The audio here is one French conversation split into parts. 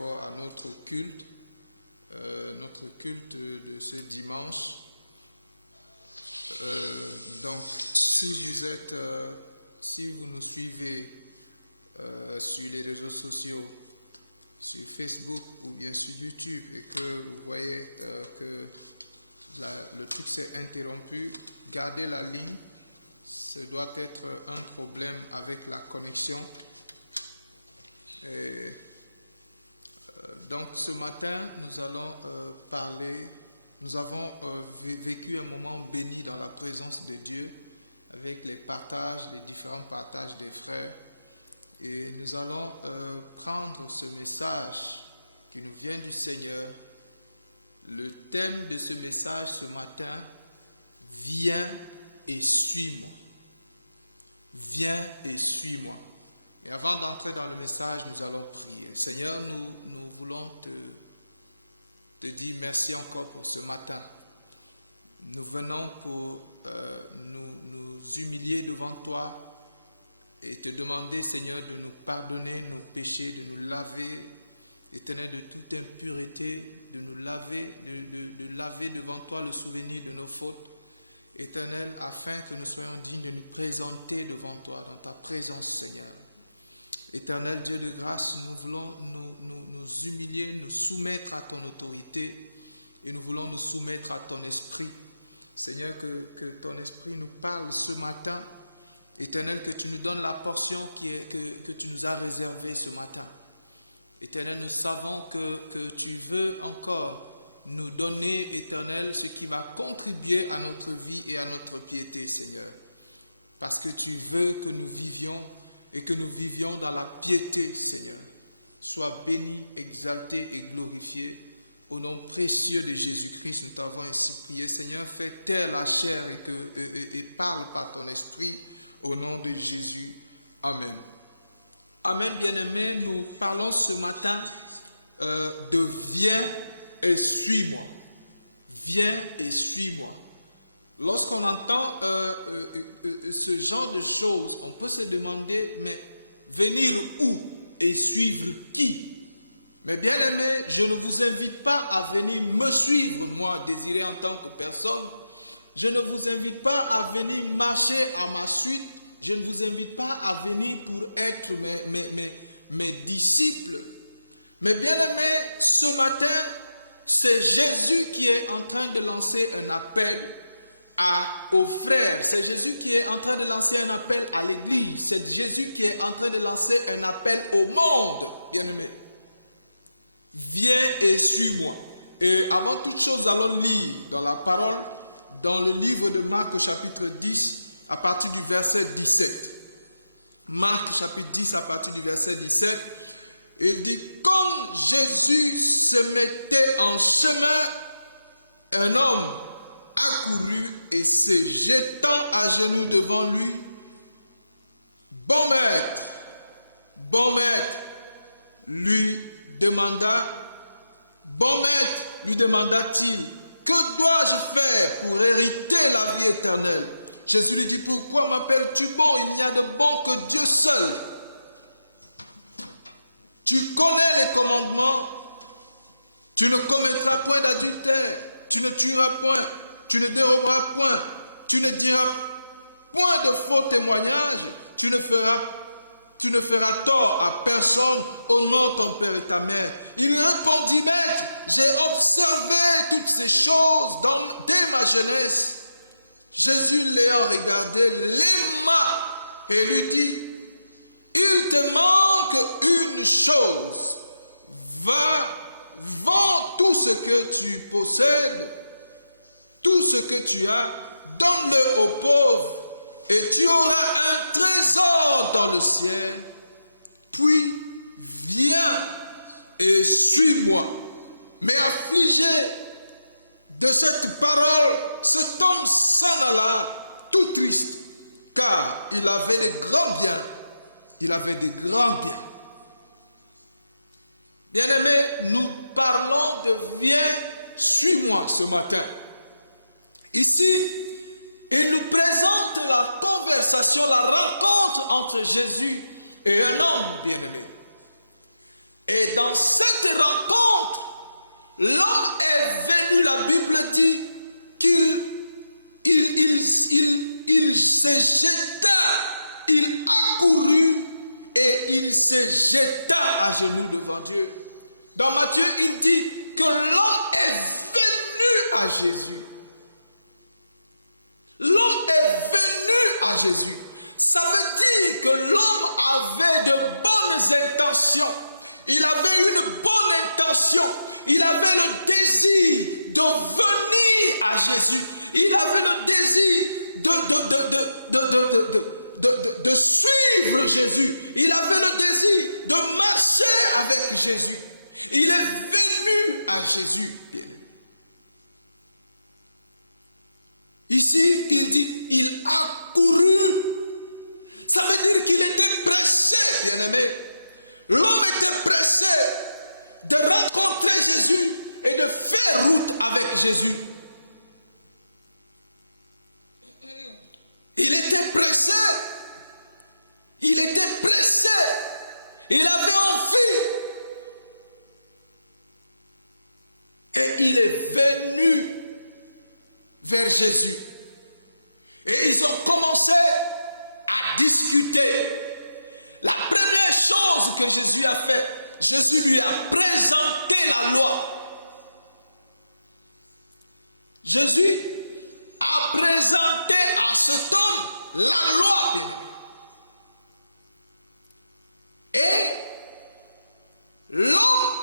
rapport à notre culte de ce dimanche. Donc, si vous nous suivez sur les réseaux sociaux, sur Facebook ou bien sur YouTube, et que vous voyez que le culte est interrompu, gardez la ligne. Ce doit être un problème avec la connexion. Donc, ce matin, nous allons parler, nous avons vécu un moment béni dans la présence de Dieu, avec les différents partages des frères. Et nous allons prendre ce message qui nous vient du Seigneur. Le thème de ce message ce matin, viens et suis-moi. Viens et suis-moi. Et avant d'entrer dans le message, nous allons prier. Seigneur, nous voulons te dire merci encore pour ce matin. Nous venons pour nous humilier devant toi et te demander, Seigneur, de nous pardonner nos péchés, de nous laver, Éternel, de toute impureté, de nous laver devant toi le souvenir de nos fautes. Éternel, afin que nous soyons dignes de nous présenter devant toi, dans ta présence, Seigneur. Éternel, Dieu de grâce, nous voulons nous humilier, nous soumettre à ton autorité, et nous voulons nous soumettre à ton esprit. Seigneur, que ton esprit nous parle ce matin. Éternel, que tu nous donnes la portion que tu as réservée ce matin. Éternel, nous savons que tu veux encore nous donner, Éternel, ce qui va contribuer à notre vie et à notre piété, Seigneur. Parce que tu veux que nous vivions et que nous vivions dans la piété, Seigneur. Sois béni, exalté et glorifié au nom précieux de Jésus-Christ, nous avons institué. Seigneur, fais taire la chair et parle par ton esprit au nom de Jésus. Amen. Amen, bien-aimés, nous parlons ce matin de viens et suis-moi. Viens et suis-moi. Lorsqu'on entend ce genre de choses, on peut se demander, mais venir où et suivre qui? Mais bien aimé, je ne vous invite pas à venir me suivre, moi, de encore de personne. Je ne vous invite pas à venir marcher en ma suite. Je ne vous invite pas à venir pour être mes disciples. Mais bien aimé, ce matin, c'est Jésus qui est en train de lancer un appel aux frères. C'est Jésus qui est en train de lancer un appel à l'Église. C'est Jésus qui est en train de lancer un appel au monde. Viens et suis-moi. Et avant toute chose, nous allons lire dans la parole, dans le livre de Marc, chapitre 10, à partir du verset 17. Marc, chapitre 10, à partir du verset 17. Et il dit, comme Jésus se mettait en chemin, un homme accourut et se jetant à genoux devant lui. Bon maître, lui demanda-t-il, que dois-je faire pour hériter la vie éternelle? Jésus dit, pourquoi m'appelles-tu bon? Il n'y a de bon que Dieu seul. Tu connais les commandements. Tu ne commettras point d'adultère. Tu ne tueras point. Tu ne déroberas point. Tu ne diras point de faux témoignages. Tu ne feras tort à personne au nom de ton père et ta mère. Il répondit, j'ai observé toutes ces choses dès ma jeunesse. Jésus les a regardés vivement et lui dit, il demande une chose. Vends tout ce que tu possèdes, tout ce que tu as, donne-le aux pauvres, et tu auras un trésor dans le ciel. Puis, viens et suis-moi. Mais à l'idée de cette parole, cet homme s'en alla tout de suite, car il avait grand bien, il avait des grands biens. Bien-aimés, nous parlons de viens, suis-moi ce matin. Ici, il nous présente la conversation, la rencontre entre Jésus et l'homme de Dieu. Et dans cette Dans Matthieu, il dit que l'homme est venu à Jésus. L'homme est venu à Jésus. Ça veut dire que l'homme avait de bonnes intentions. Il avait une bonne intention. Il avait le désir de venir à Jésus. Il avait le désir de suivre Jésus. Il avait le désir de marcher avec Jésus. Il est venu à Jésus. Ici, il dit, il a couru. Ça veut dire qu'il est pressé. L'homme était pressé de rencontrer Jésus et de faire route avec Jésus. Il était pressé. Il était pressé. Il avait envie. Et il est venu vers Jésus. Et ils ont commencé à discuter. La première chose que Jésus a fait, Jésus lui a présenté la loi. Jésus a présenté à cet homme la loi. Et l'homme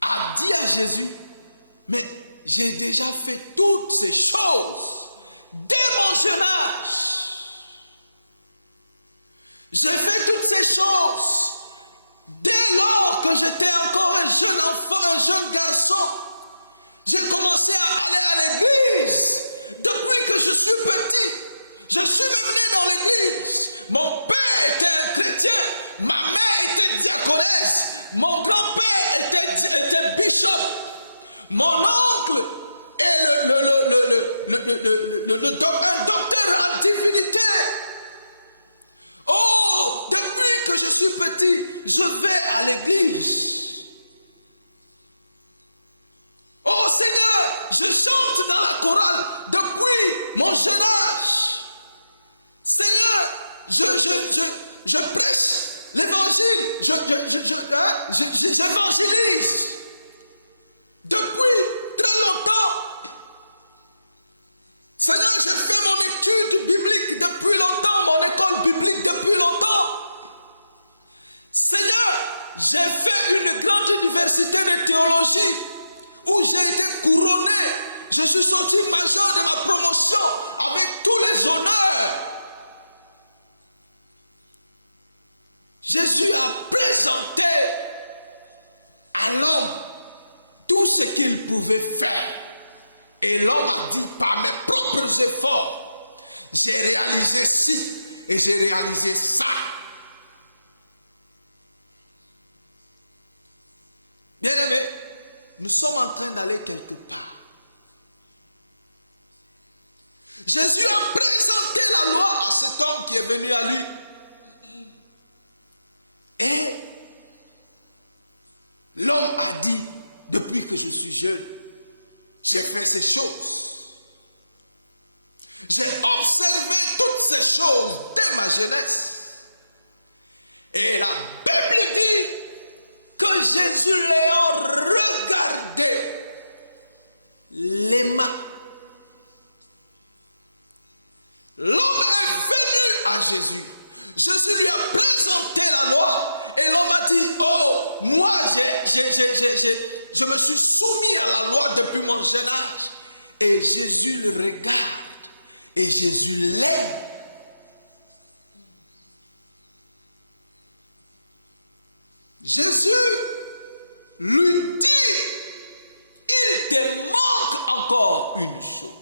a dit à Jésus, mais j'ai déjà fait toutes ces choses dès mon jeune âge. J'ai fait toutes ces choses dès lors que j'étais encore un jeune enfant, un jeune garçon. J'ai commencé à aller à l'église depuis que je suis petit. Je suis venu dans l'église. Mon père était chrétien, ma mère était diaconesse, mon grand-père était bishop, mon oncle et le professeur de la divinité. Oh, depuis que je suis petit, je vais à l'église. Oh Seigneur, je chante dans la chorale depuis mon jeune âge. Seigneur, je prêche l'évangile, je l'évangélise. Depuis très longtemps. Seigneur, je fais mon étude biblique depuis longtemps, mon école biblique depuis longtemps. Seigneur, j'ai fait une grande université de théologie où j'ai été couronné. Je suis sorti maintenant de la promotion avec tous les honneurs. Jésus a présenté à l'homme tout ce qu'il pouvait faire. Et l'homme a dit par mes propres efforts, j'ai réalisé ci et j'ai réalisé ça. Mais nous sommes en train d'aller quelque part. Jésus a présenté la loi à cet homme qui est venu à lui. Et l'homme a dit, depuis que je suis jeune, j'ai fait ces choses. J'ai enseigné toutes ces choses dès ma jeunesse. Et la Bible dit que Jésus est en regardé les mains. L'homme est venu à Jésus. Jésus lui a présenté la loi. Et l'homme a dit, oh, moi, je me suis soumis à la loi depuis mon jeune âge. Et Jésus me regarde. Et Jésus l'aime. Jésus lui dit, il te manque encore une vie.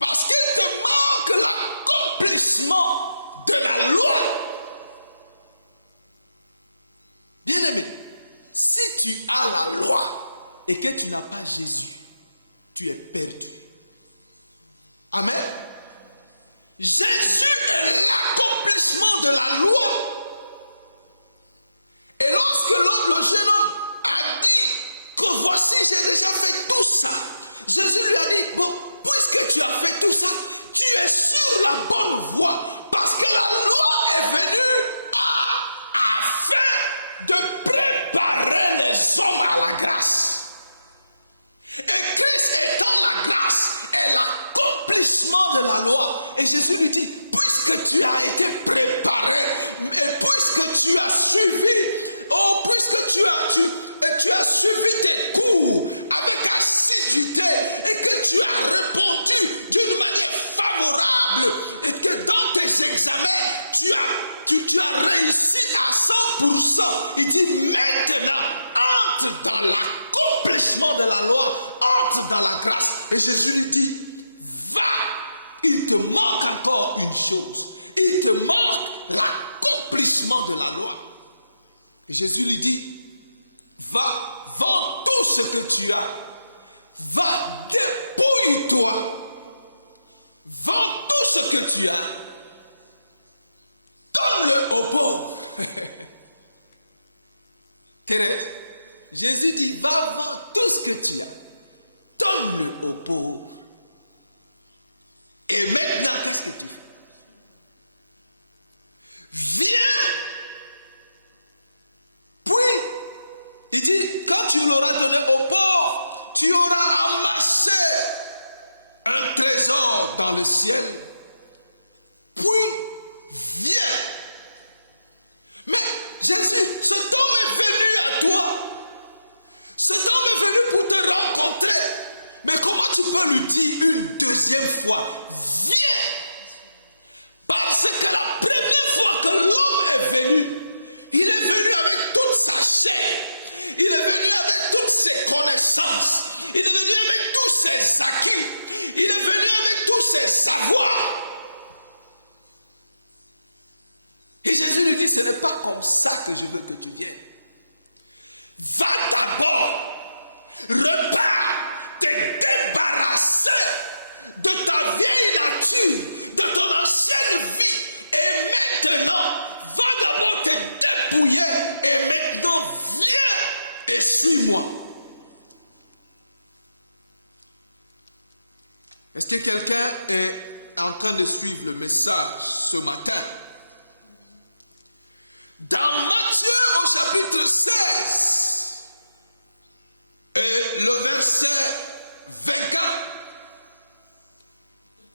Parce qu'il te manque l'accomplissement de la loi. Bien, si tu as la loi et que tu n'as pas Jésus, tu es perdu. Amen. Jésus est l'accomplissement de la loi. Et lorsque l'homme a dit, quand voici j'ai regardé tout ça, je te dis, parce que tu as fait tout ça, tu es sur la bonne voie. Parce que la loi est venue à faire de préparer les gens à la grâce. Et puis c'est dans la grâce et l'accomplissement de la loi. Et Jésus dit, plus que tu as été préparé, et plus que tu as suivi, oh, plus que tu as suivi, et tu as suivi les cours avec activité, et que tu as répondu d'une manière favorable, et que dans tes examens, tu as réussi à 100%. Il dit maintenant, entre dans l'accomplissement de la loi, entre dans la grâce. Et Jésus dit, va, il te manque encore une chose. Il te manque l'accomplissement de la loi. Et Jésus lui dit, va, vends tout ce que tu as. Va, dépouille-toi. Vends tout ce que tu as. Donne-le aux pauvres. Que Jésus dit, va, tout ce que tu as. Donne-le aux pauvres. Et maintenant, viens. Oui, il dit, quand tu auras le pauvres, tu auras amassé un trésor dans le ciel. Oui, viens. Mais Jésus, cet homme est venu à toi. Cet homme est venu pour te rapporter. Mais comment tu vas lui dire une deuxième fois? Viens. Parce que c'est la première fois que l'homme est venu. Il est venu avec toute sa chair. Il est venu avec toutes ses connaissances. Il est venu avec toutes ses acquis. Il est venu avec tous ses savoirs. Et Jésus dit, ce n'est pas comme ça que je veux te dire. Va d'abord, repars et débarrasse de ta vie nature, de ton ancienne vie. Et maintenant, va d'abord te dépouiller et donc viens et suis-moi. Est-ce que quelqu'un est en train de suivre le message ce matin? Dans Matthieu au chapitre 16, et le verset 24,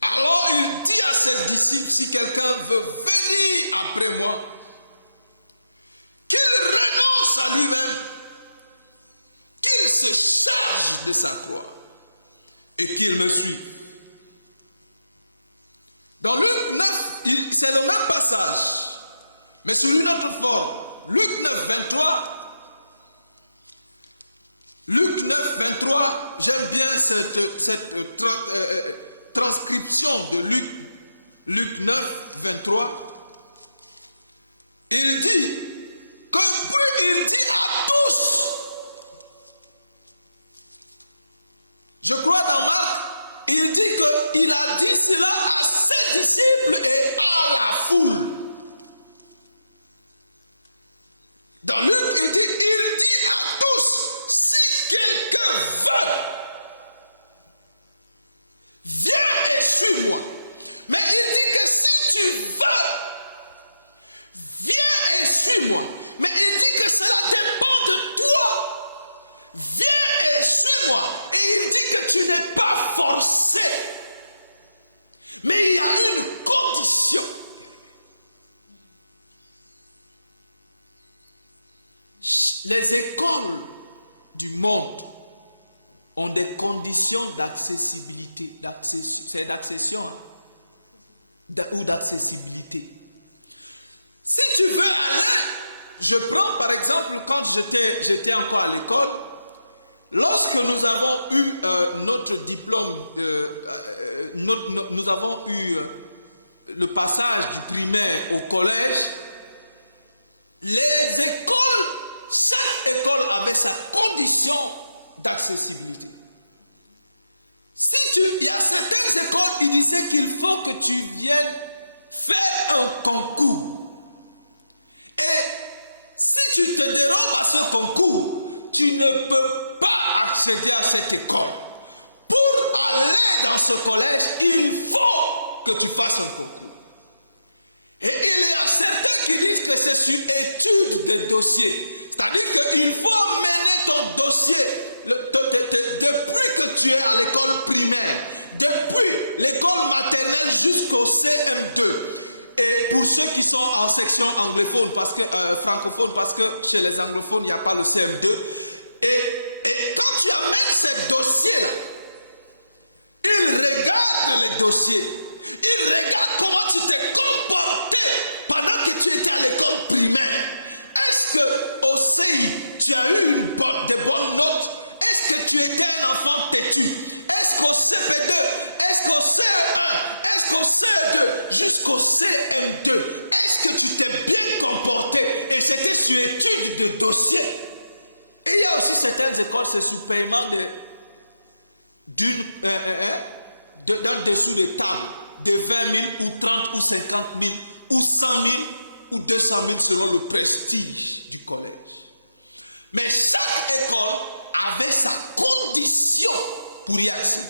alors il dit à ses disciples, si quelqu'un veut venir après moi, qu'il renonce à lui-même, qu'il se charge de sa foi, et qu'il me suive. Dans Luc 9, c'est le même passage. Mais celui-là nous voit. Luc 9, 23. Luc 9, 23, j'aime bien cette transcription de Luc. Luc 9, 23. Il dit, comme il dit à tous. Je vois là-bas, il dit qu'il a dit cela à ses disciples et à la foule. Dans Luc, il dit à tous, si quelqu'un veut, viens et suis-moi. Mais il dit que si tu veux, viens et suis-moi. Mais il dit que cela dépend de toi. Viens et suis-moi. Et il dit que tu n'es pas forcé. Mais il a une cause. Les écoles du monde ont des conditions d'accessibilité, d'accession ou d'accessibilité. Si tu veux aller, je prends par exemple, quand j'étais encore à l'école, lorsque nous avons eu notre diplôme, nous avons eu le passage primaire au collège, les écoles, chaque école avait sa condition d'accessibilité. Si tu viens à cette école, il faut que tu viennes faire un concours. Et si tu te déclares à ce concours, tu ne peux pas accéder à cette école. Pour aller à ce collège, il faut que tu fasses un concours. Et il y a certains qui disent que c'est une étude de dossier. anglophones parce que chez les anglophones, il n'y a pas de CR2. Et quand il y a ces dossiers, il regarde les dossiers. Il regarde comment tu t'es comporté pendant que tu étais à l'école primaire. Est-ce qu'au pays, tu as eu des bonnes notes? Est-ce que tu étais vraiment petit? Est-ce qu'on sait que? Est-ce qu'on sait que? Est-ce qu'on sait que? Est-ce qu'on sait que? Est-ce que tu t'es bien comporté? Est-ce que tu étais de dossier? Et il y a aussi certaines écoles de supplément dedans de tout le temps, de 20 000 ou 30 ou 50 000 ou 100 000 ou 200 000 selon le prestige du collège. Mais chaque école avait sa condition pour y aller.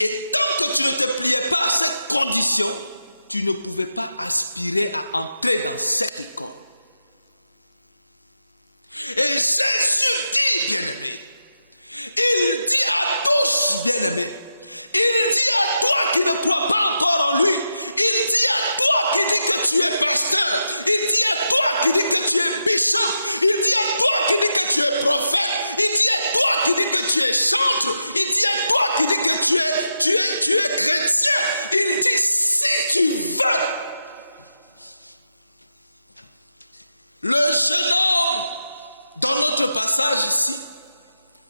Et quand tu ne te pas à cette condition, tu ne pouvais pas aspirer à entrer dans cette école. Et c'est ce il dit à tous, il dit à toi qui ne crois pas encore en lui, il dit à toi qui dit que tu es pasteur, il dit à toi qui dit que tu es puissant, il dit à toi qui dit que tu es prophète, il dit à toi qui dit que tu es sage, il dit à toi qui dit que tu es chrétien, il dit ce qu'il veut. Le Seigneur, dans notre passage ici,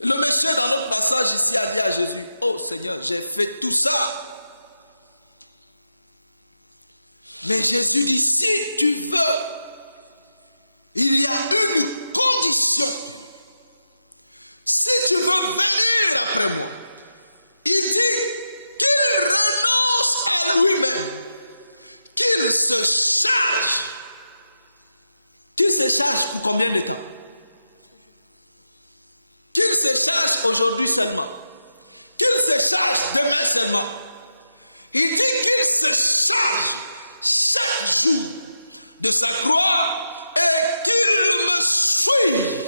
le Seigneur dans notre passage ici avait dit, oh Seigneur, j'ai fait tout ça. Mais Jésus dit, si tu veux, il y a une condition. Si tu veux venir vers lui, il dit qu'il renonce à lui-même, qu'il se charge. Qu'il se charge pour combien de temps? Qu'il se charge aujourd'hui seulement. Qu'il se charge demain seulement. Il dit qu'il se charge chaque jour de sa gloire et qu'il le suive.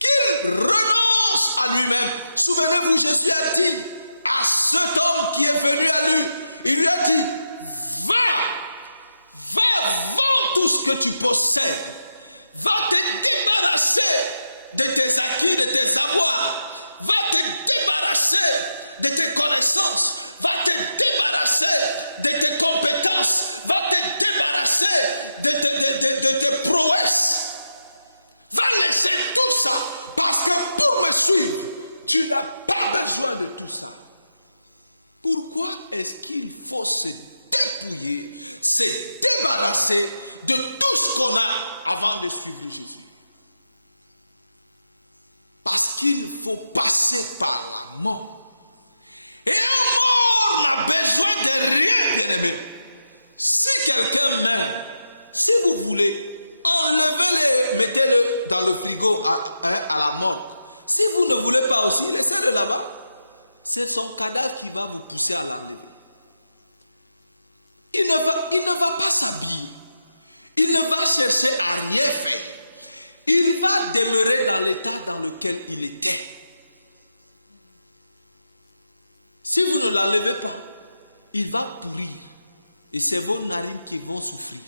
Qu'il renonce à lui-même. Souvenez-vous de ce qu'il a dit à cet homme qui est venu à lui. Il a dit, va tout ce que tu possèdes. Va te débarrasser de tes amis, de tes avoirs. Va te débarrasser de tes connaissances. Va te débarrasser de tes compétences. Va te débarrasser de tes prouesses. Va laisser tout ça parce que pour le suivre, tu n'as pas besoin de tout ça. Pourquoi est-ce qu'il faut se dépouiller, se débarrasser de tout ce qu'on a avant de suivre? Parce qu'il faut passer par moi. Et on a besoin de rien. Si quelqu'un meurt, si vous voulez, enlevez-le dans le frigo à la mort. Si vous ne voulez pas aussi, laissez-le là-bas. C'est ton cadavre qui va vous quitter la vie. Il ne va pas s'habiller. Il ne va chercher à rien. Il va demeurer dans l'état dans lequel il était. Si vous ne l'avez pas, il va prier. Et c'est vos amis qui vont souffrir.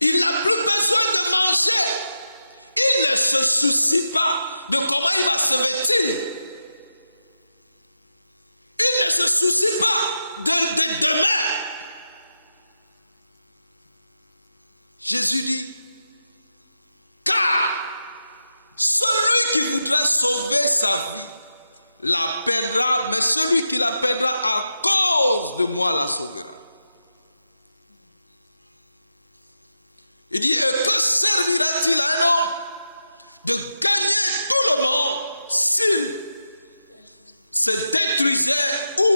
Il a tout besoin de mentir. Il ne se soucie pas de comment il va se vêtir. Il ne se soucie pas de l'éternel. Jésus dit, car celui qui a sauvé sa vie, la perdra, mais celui qui la perdra à cause de moi la sauvera. Il dit que c'est de baisser tout le monde sur ce détruisait ou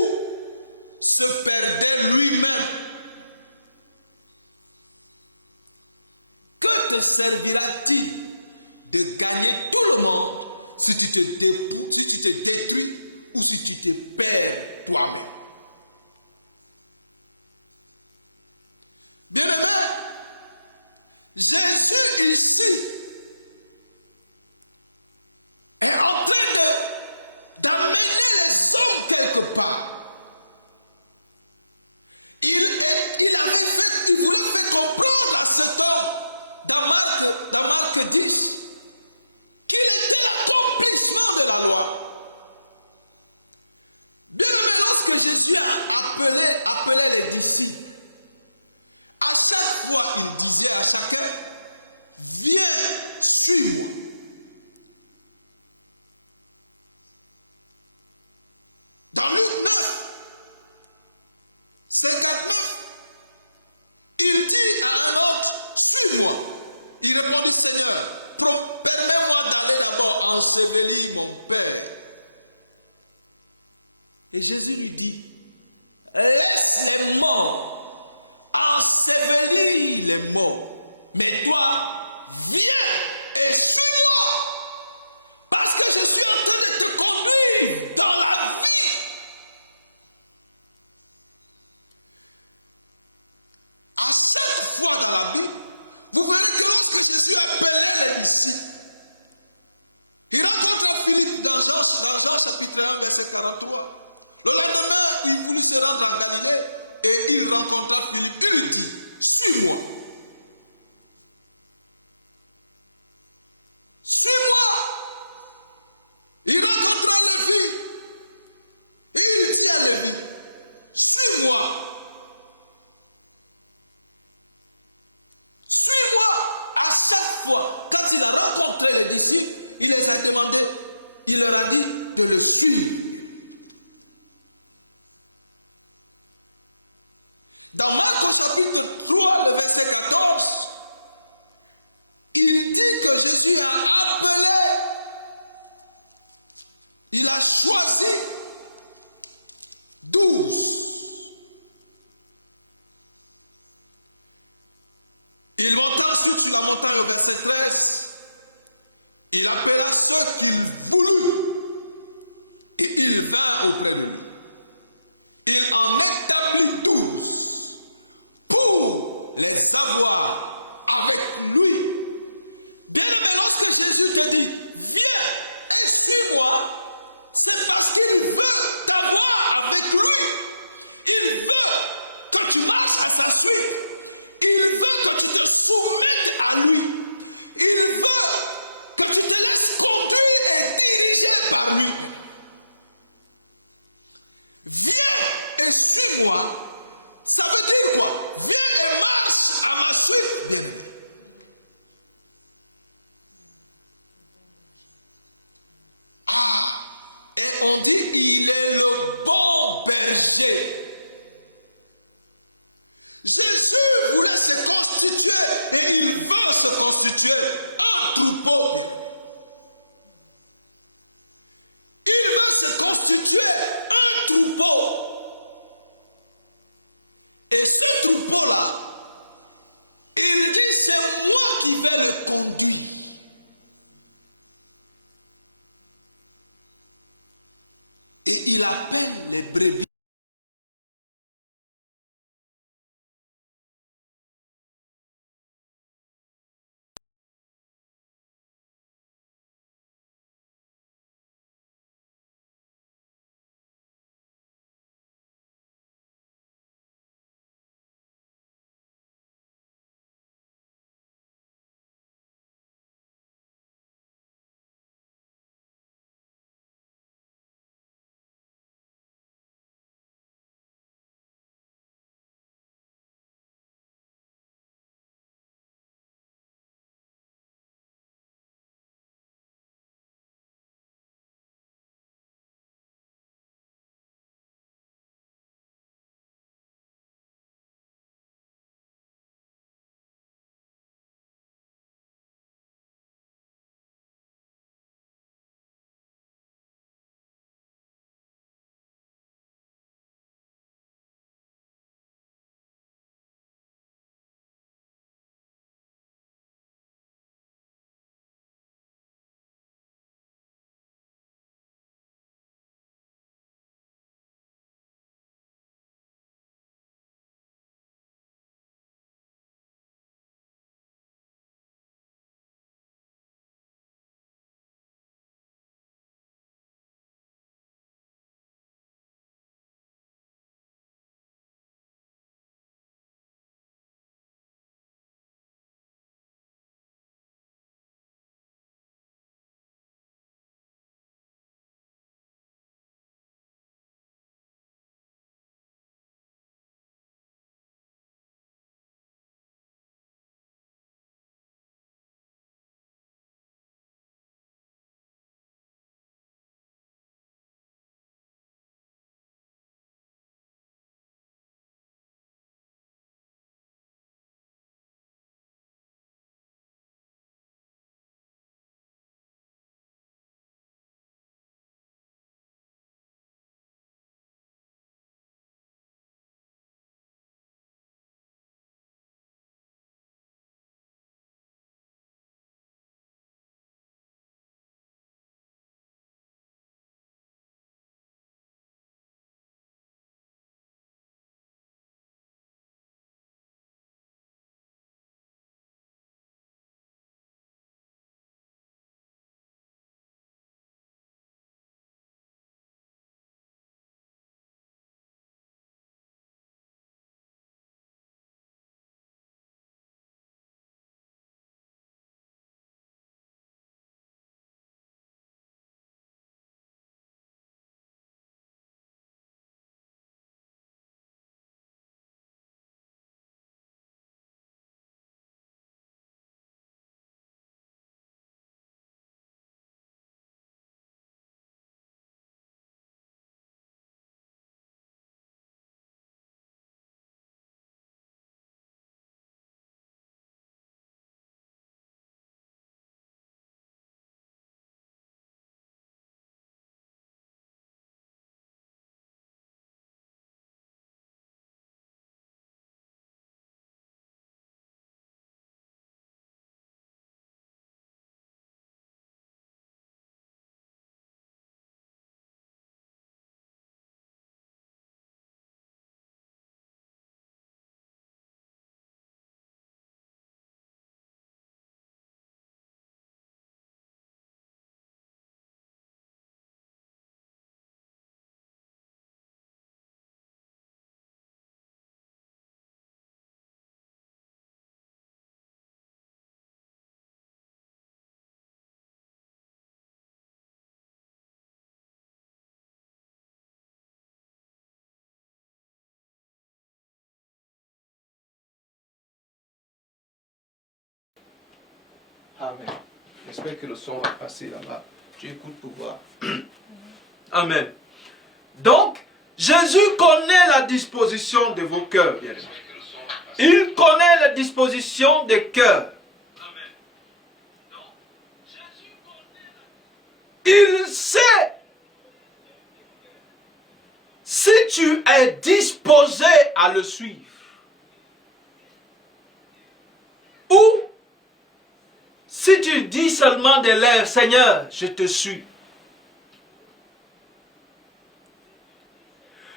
il disait à chacun, viens, suis-moi. Dans le temps, c'est-à-dire, il dit à l'autre, suis-moi. Il demande, Seigneur, permets-moi d'aller d'abord ensevelir mon Père. Et Jésus lui dit, laisse les morts, ensevelir les morts. Mais toi, viens et suis-moi. Parce que je suis en train de te conduire dans la vie. En cette fois dans la vie, vous voyez que je suis un père ici. Il a pas fini dans la grâce qui fera le séparatoire. Le lendemain, il vous sera dans la Galilée et il rencontrera une fille. Suis-moi. Suis-moi. Il va rencontrer lui. Il dit, suis-moi. Suis-moi. À chaque fois, quand il a rencontré les filles, il les a demandé, il leur a dit de le suivre. Dans Marc chapitre 3, verset 14, il dit que Jésus a appelé, il a choisi 12. Il montre ensuite dans le verset 13, il appela ceux qui voulaient, et il les a appelés. Il en rétablit 12 pour les avoir avec lui. Bien que Jésus dit, viens et suis-moi, c'est parce qu'il veut t'avoir avec lui. Il veut que tu marches à sa suite. Il veut que tu te tournes à lui. Il veut que tu te laisses conduire et diriger par lui. Viens et suis-moi. Ça veut dire quoi? Viens et marche à ma suite. Et on dit qu'il est le bon berger. Jésus voulait se constituer et il veut se constituer en tout monde. Il veut se constituer en tout monde. Et ce tout monde-là, il dit que c'est moi qui vais le conduire. Et il a pris les brebis. Amen. J'espère que le son va passer là-bas. Tu écoutes pour voir. Amen. Donc, Jésus connaît la disposition de vos cœurs, bien aimés. Il connaît la disposition des cœurs. Il sait si tu es disposé à le suivre. Ou si tu dis seulement de l'air, Seigneur, je te suis.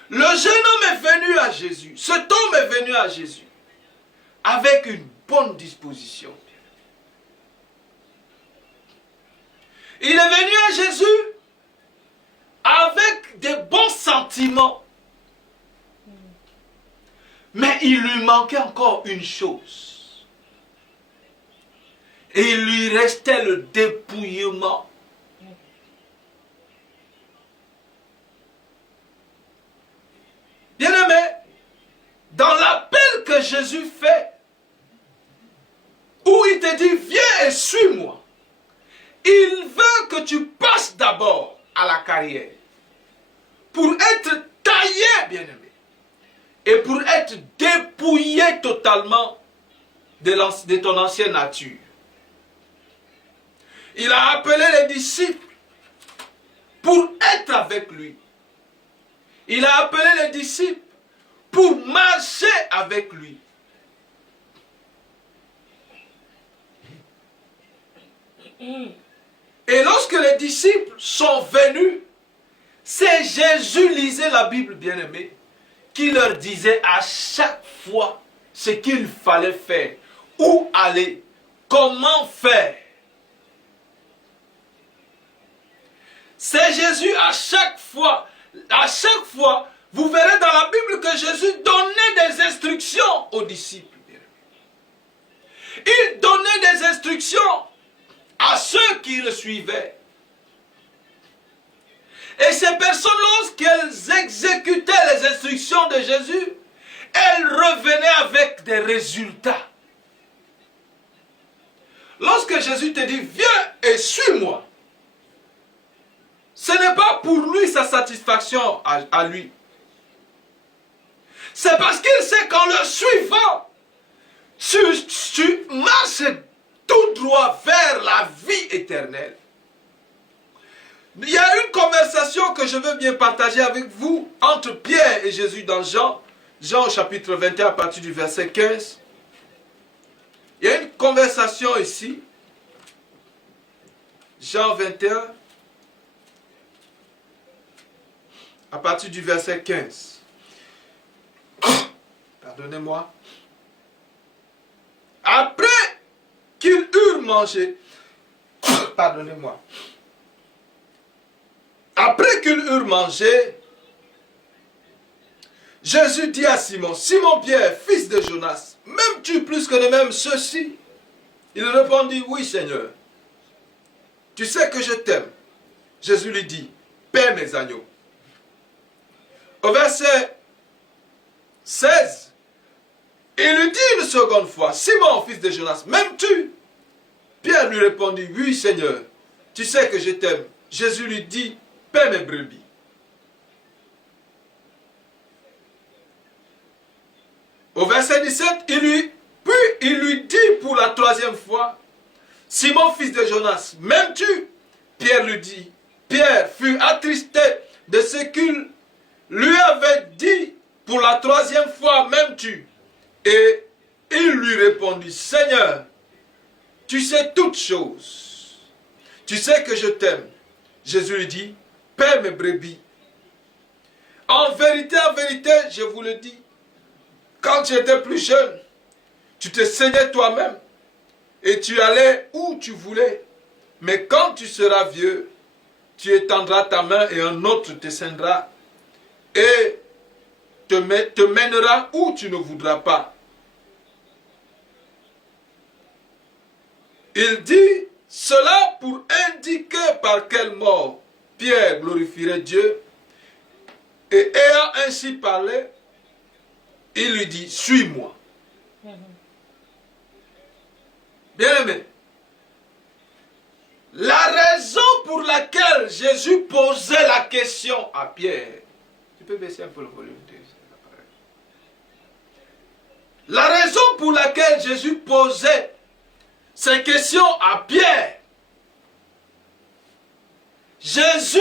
Le jeune homme est venu à Jésus. Cet homme est venu à Jésus avec une bonne disposition. Il est venu à Jésus avec des bons sentiments. Mais il lui manquait encore une chose. Et il lui restait le dépouillement. Bien-aimé, dans l'appel que Jésus fait, où il te dit, viens et suis-moi, il veut que tu passes d'abord à la carrière pour être taillé, bien-aimé, et pour être dépouillé totalement de ton ancienne nature. Il a appelé les disciples pour être avec lui. Il a appelé les disciples pour marcher avec lui. Et lorsque les disciples sont venus, c'est Jésus, lisait la Bible, bien-aimé, qui leur disait à chaque fois ce qu'il fallait faire, où aller, comment faire. C'est Jésus à chaque fois, vous verrez dans la Bible que Jésus donnait des instructions aux disciples. Il donnait des instructions à ceux qui le suivaient. Et ces personnes, lorsqu'elles exécutaient les instructions de Jésus, elles revenaient avec des résultats. Lorsque Jésus te dit, viens et suis-moi, ce n'est pas pour lui sa satisfaction à lui. C'est parce qu'il sait qu'en le suivant, tu marches tout droit vers la vie éternelle. Il y a une conversation que je veux bien partager avec vous entre Pierre et Jésus dans Jean au chapitre 21 à partir du verset 15. Il y a une conversation ici. Jean 21 à partir du verset 15. Pardonnez-moi. Après qu'ils eurent mangé, pardonnez-moi. Après qu'ils eurent mangé, Jésus dit à Simon, Simon Pierre, fils de Jonas, m'aimes-tu plus que de même ceux-ci? Il répondit, oui Seigneur. Tu sais que je t'aime. Jésus lui dit, paie mes agneaux. Au verset 16, il lui dit une seconde fois, Simon, fils de Jonas, m'aimes-tu? Pierre lui répondit, oui Seigneur, tu sais que je t'aime. Jésus lui dit, paie mes brebis. Au verset 17, il lui dit pour la troisième fois, Simon, fils de Jonas, m'aimes-tu? Pierre fut attristé de ce qu'il lui avait dit pour la troisième fois, m'aimes-tu? Et il lui répondit, Seigneur, tu sais toutes choses. Tu sais que je t'aime. Jésus lui dit, paie mes brebis. En vérité, je vous le dis, quand tu étais plus jeune, tu te saignais toi-même et tu allais où tu voulais. Mais quand tu seras vieux, tu étendras ta main et un autre te ceindra et te mènera où tu ne voudras pas. Il dit cela pour indiquer par quelle mort Pierre glorifierait Dieu. Et ayant ainsi parlé, il lui dit, suis-moi. Bien-aimé, La raison pour laquelle Jésus posait la question à Pierre. Tu peux baisser un peu le volume de l'appareil. La raison pour laquelle Jésus posait ces questions à Pierre. Jésus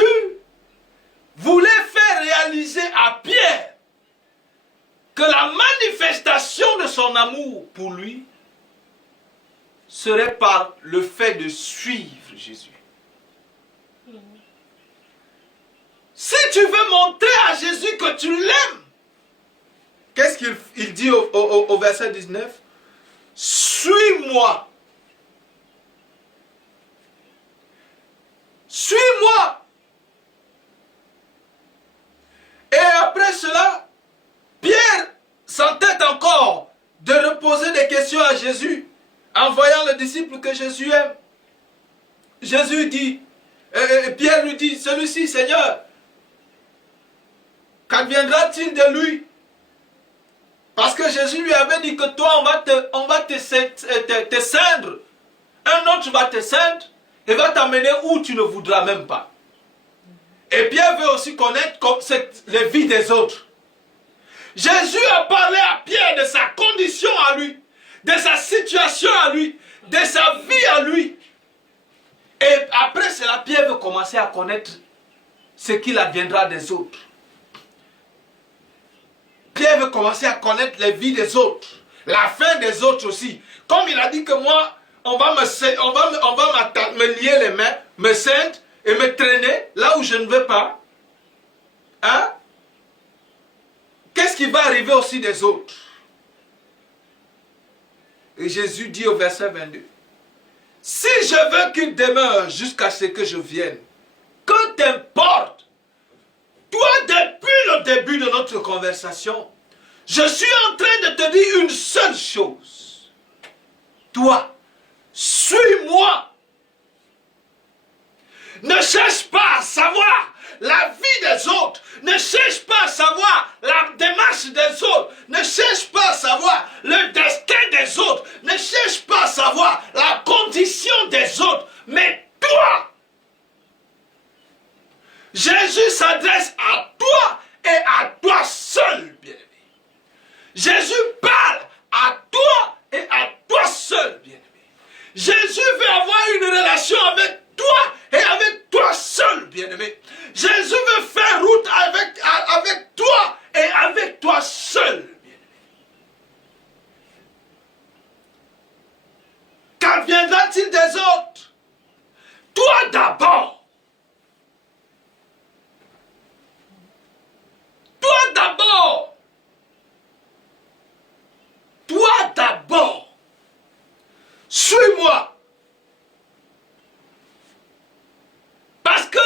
voulait faire réaliser à Pierre que la manifestation de son amour pour lui serait par le fait de suivre Jésus. Si tu veux montrer à Jésus que tu l'aimes, qu'est-ce qu'il dit au verset 19? Suis-moi. Suis-moi. Et après cela, Pierre s'entête encore de reposer des questions à Jésus en voyant le disciple que Jésus aime. Jésus dit, Pierre lui dit, celui-ci, Seigneur, qu'adviendra-t-il de lui? Parce que Jésus lui avait dit que toi, on va te ceindre. Un autre va te ceindre et va t'amener où tu ne voudras même pas. Et Pierre veut aussi connaître les vies des autres. Jésus a parlé à Pierre de sa condition à lui, de sa situation à lui, de sa vie à lui. Et après cela, Pierre veut commencer à connaître ce qu'il adviendra des autres. Pierre veut commencer à connaître les vies des autres, la fin des autres aussi. Comme il a dit que moi, on va me lier les mains, me ceindre et me traîner là où je ne veux pas. Hein? Qu'est-ce qui va arriver aussi des autres? Et Jésus dit au verset 22, si je veux qu'il demeure jusqu'à ce que je vienne, que t'importe? Toi, depuis le début de notre conversation, je suis en train de te dire une seule chose. Toi, suis-moi. Ne cherche pas à savoir la vie des autres. Ne cherche pas à savoir la démarche des autres. Ne cherche pas à savoir le destin des autres. Ne cherche pas à savoir la condition des autres. Mais toi, Jésus s'adresse à toi et à toi seul, bien-aimé. Jésus parle à toi et à toi seul, bien-aimé. Jésus veut avoir une relation avec toi et avec toi seul, bien-aimé. Jésus veut faire route avec toi et avec toi seul, bien-aimé. Qu'adviendra-t-il des autres? Toi d'abord. Toi d'abord. Toi d'abord. Suis-moi. Parce que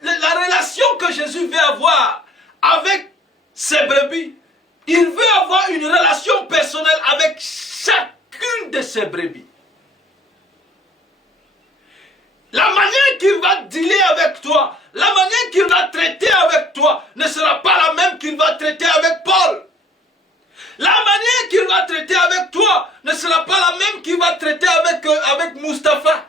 la relation que Jésus veut avoir avec ses brebis, il veut avoir une relation personnelle avec chacune de ses brebis. La manière qu'il va dealer avec toi, la manière qu'il va traiter avec toi ne sera pas la même qu'il va traiter avec Paul. La manière qu'il va traiter avec toi ne sera pas la même qu'il va traiter avec Mustapha.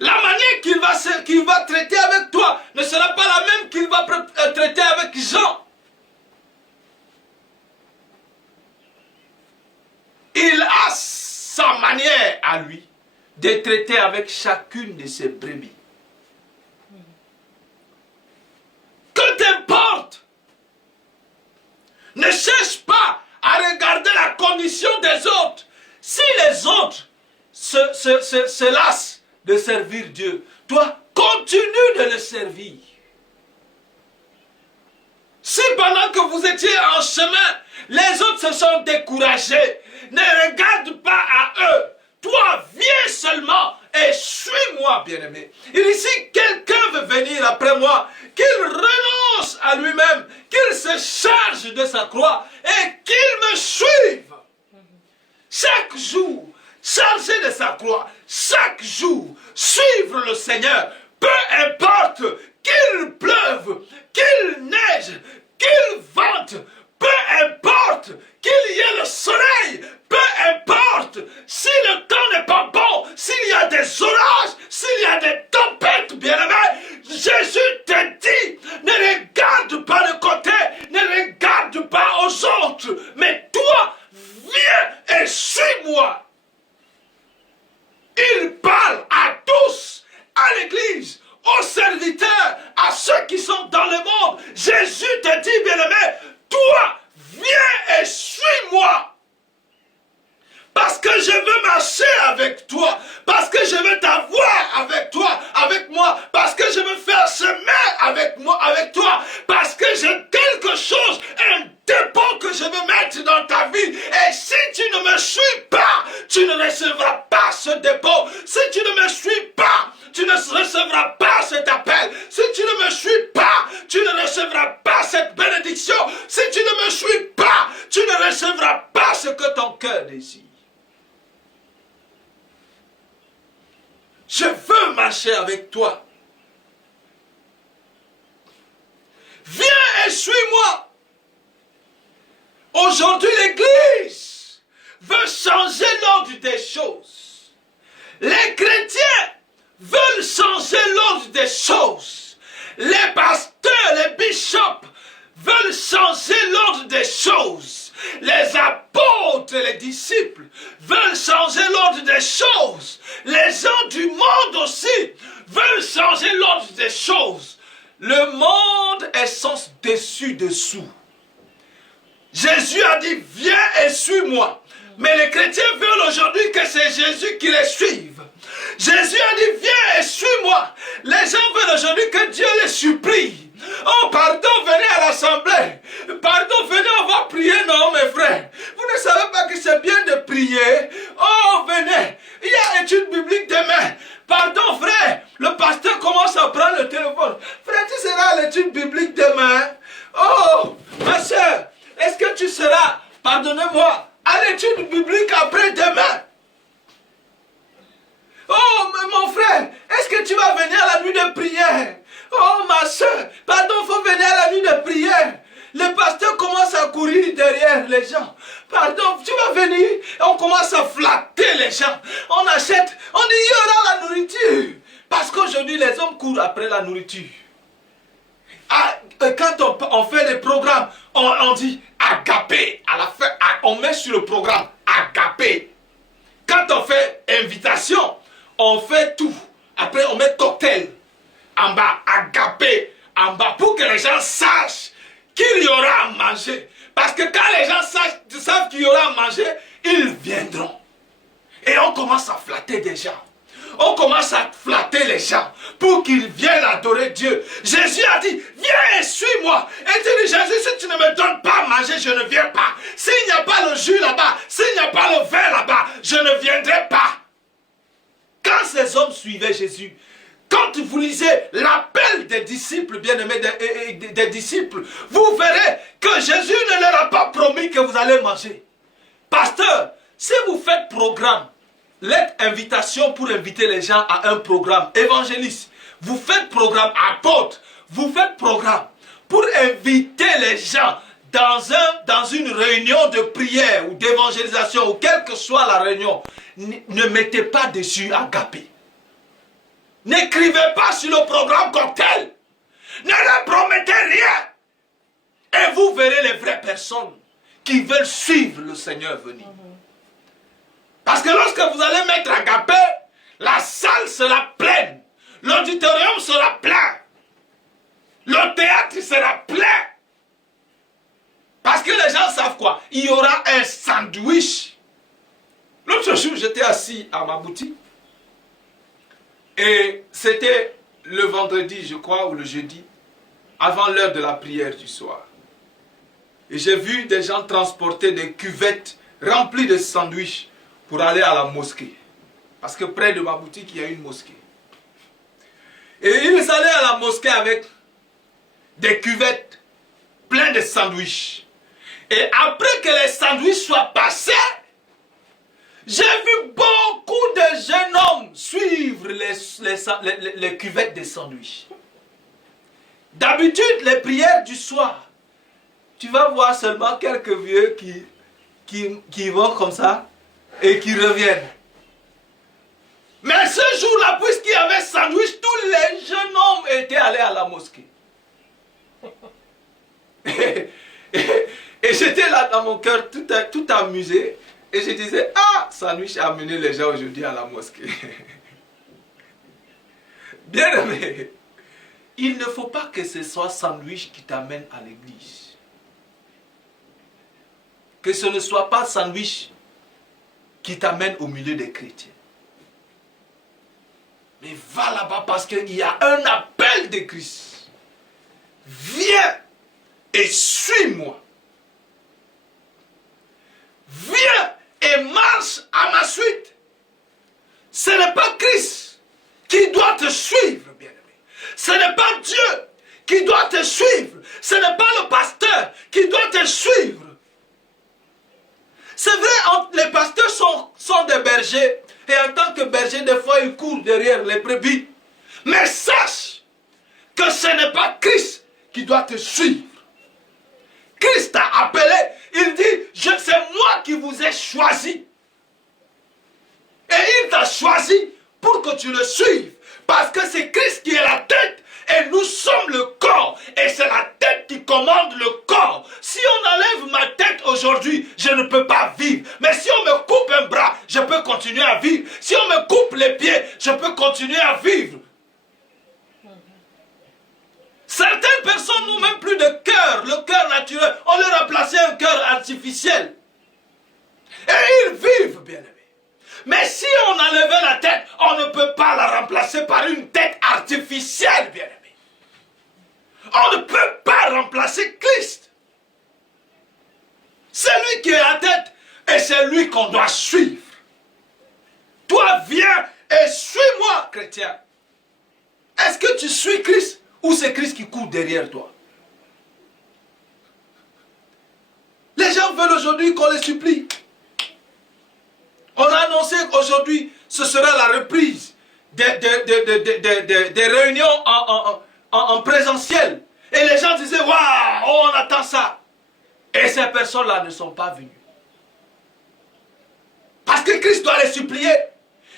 La manière qu'il va traiter avec toi ne sera pas la même qu'il va traiter avec Jean. Il a sa manière à lui de traiter avec chacune de ses brebis. Que t'importe? Ne cherche pas à regarder la condition des autres. Si les autres se lassent de servir Dieu, toi, continue de le servir. Si pendant que vous étiez en chemin, les autres se sont découragés, ne regarde pas à eux. Toi, viens seulement et suis-moi, bien-aimé. Et si quelqu'un veut venir après moi, qu'il renonce à lui-même, qu'il se charge de sa croix et qu'il me suive. Chaque jour, chargé de sa croix, chaque jour, suivre le Seigneur, peu importe qu'il pleuve, qu'il neige, qu'il vente, peu importe qu'il y ait le soleil, peu importe si le temps n'est pas bon, s'il y a des orages, ce dépôt. Si tu ne me suis pas, tu ne recevras pas cet appel. Si tu ne me suis pas, tu ne recevras pas cette bénédiction. Si tu ne me suis pas, tu ne recevras pas ce que ton cœur désire. Je veux marcher avec toi. Viens et suis-moi. Aujourd'hui, l'Église veut changer l'ordre des choses. Les chrétiens veulent changer l'ordre des choses. Les pasteurs, les bishops veulent changer l'ordre des choses. Les apôtres et les disciples veulent changer l'ordre des choses. Les gens du monde aussi veulent changer l'ordre des choses. Le monde est sans dessus-dessous. Jésus a dit, viens et suis-moi. Mais les chrétiens veulent aujourd'hui que c'est Jésus qui les suive. Jésus a dit, viens et suis-moi. Les gens veulent aujourd'hui que Dieu les supplie. Oh, pardon, venez à l'assemblée. Pardon, venez, on va prier. Non, mes frères. Vous ne savez pas que c'est bien de prier. Oh, venez. Il y a étude biblique demain. Pardon, frère. Le pasteur commence à prendre le téléphone. Frère, tu seras à l'étude biblique demain. Oh, ma soeur, est-ce que tu seras, pardonnez-moi, à l'étude biblique après-demain? Oh, mon frère, est-ce que tu vas venir à la nuit de prière? Oh, ma soeur, pardon, il faut venir à la nuit de prière. Le pasteur commence à courir derrière les gens. Pardon, tu vas venir. On commence à flatter les gens. On achète, on dit, il y aura la nourriture. Parce qu'aujourd'hui, les hommes courent après la nourriture. Ah, quand on fait des programmes, on dit agapé. À la fin, on met sur le programme agapé. Quand on fait invitation, on fait tout. Après, on met cocktail en bas, agapé en bas, pour que les gens sachent qu'il y aura à manger. Parce que quand les gens savent qu'il y aura à manger, ils viendront. Et on commence à flatter des gens. On commence à flatter les gens pour qu'ils viennent adorer Dieu. Jésus a dit, viens et suis-moi. Et tu dis, Jésus, si tu ne me donnes pas à manger, je ne viens pas. S'il n'y a pas le jus là-bas, s'il n'y a pas le vin là-bas, je ne viendrai pas. Quand ces hommes suivaient Jésus, quand vous lisez l'appel des disciples, bien-aimés des disciples, vous verrez que Jésus ne leur a pas promis que vous allez manger. Pasteur, si vous faites programme, lettre invitation pour inviter les gens à un programme, évangéliste, vous faites programme apôtre, vous faites programme pour inviter les gens dans une réunion de prière ou d'évangélisation ou quelle que soit la réunion, ne mettez pas dessus agapé. N'écrivez pas sur le programme cocktail. Ne leur promettez rien. Et vous verrez les vraies personnes qui veulent suivre le Seigneur venir. Parce que lorsque vous allez mettre agapé, la salle sera pleine. L'auditorium sera plein. Le théâtre sera plein. Parce que les gens savent quoi? Il y aura un sandwich. L'autre jour, j'étais assis à ma boutique. Et c'était le vendredi, je crois, ou le jeudi, avant l'heure de la prière du soir. Et j'ai vu des gens transporter des cuvettes remplies de sandwichs pour aller à la mosquée. Parce que près de ma boutique, il y a une mosquée. Et ils allaient à la mosquée avec des cuvettes pleines de sandwichs. Et après que les sandwichs soient passés, j'ai vu beaucoup de jeunes hommes suivre les cuvettes de sandwichs. D'habitude, les prières du soir, tu vas voir seulement quelques vieux qui vont comme ça et qui reviennent. Mais ce jour-là, puisqu'il y avait sandwich, tous les jeunes hommes étaient allés à la mosquée. Et j'étais là dans mon cœur tout amusé. Et je disais, ah, sandwich a amené les gens aujourd'hui à la mosquée. Bien aimé, il ne faut pas que ce soit sandwich qui t'amène à l'église. Que ce ne soit pas sandwich qui t'amène au milieu des chrétiens. Mais va là-bas parce qu'il y a un appel de Christ. Viens et suis-moi. Viens et marche à ma suite. suivre, bien-aimé. Ce n'est pas Dieu qui doit te suivre. Ce n'est pas le pasteur qui doit te suivre. C'est vrai, les pasteurs sont des bergers. Et en tant que berger, des fois, ils courent derrière les brebis. Mais sache que ce n'est pas Christ qui doit te suivre. Christ t'a appelé. Il dit, c'est moi qui vous ai choisi. Et il t'a choisi pour que tu le suives. Parce que c'est Christ qui est la tête. Et nous sommes le corps. Et c'est la tête qui commande le corps. Si on enlève ma tête aujourd'hui, je ne peux pas vivre. Mais si on me coupe un bras, je peux continuer à vivre. Si on me coupe les pieds, je peux continuer à vivre. Certaines personnes n'ont même plus de cœur. Le cœur naturel. On leur a placé un cœur artificiel. Et ils vivent, bien-aimés. Mais si on enlevait la tête, on ne peut pas la remplacer par une tête artificielle, bien-aimé. On ne peut pas remplacer Christ. C'est lui qui est la tête et c'est lui qu'on doit suivre. Toi, viens et suis-moi, chrétien. Est-ce que tu suis Christ ou c'est Christ qui court derrière toi? Les gens veulent aujourd'hui qu'on les supplie. On a annoncé qu'aujourd'hui, ce sera la reprise des réunions en présentiel. Et les gens disaient, waouh, on attend ça. Et ces personnes-là ne sont pas venues. Parce que Christ doit les supplier.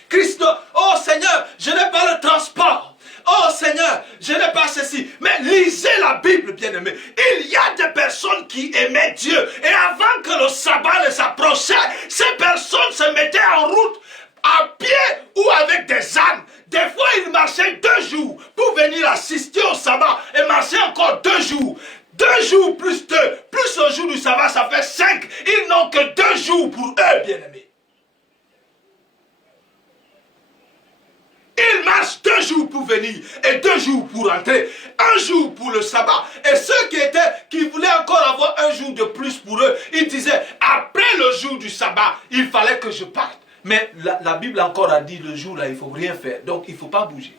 Christ doit, oh Seigneur, je n'ai pas le transport. Oh Seigneur, je n'ai pas ceci. Mais lisez la Bible, bien-aimé. Il y a des personnes qui aimaient Dieu. Et avant que le sabbat les approchait, ces personnes se mettaient en route à pied ou avec des ânes. Des fois, ils marchaient 2 jours pour venir assister au sabbat et marchaient encore 2 jours. 2 jours plus 2, plus le jour du sabbat, ça fait 5. Ils n'ont que 2 jours pour eux, bien-aimés. Ils marchent 2 jours pour venir et 2 jours pour entrer. 1 jour pour le sabbat. Et ceux qui voulaient encore avoir 1 jour de plus pour eux, ils disaient, après le jour du sabbat, il fallait que je parte. Mais la Bible encore a dit, le jour là, il ne faut rien faire. Donc, il ne faut pas bouger.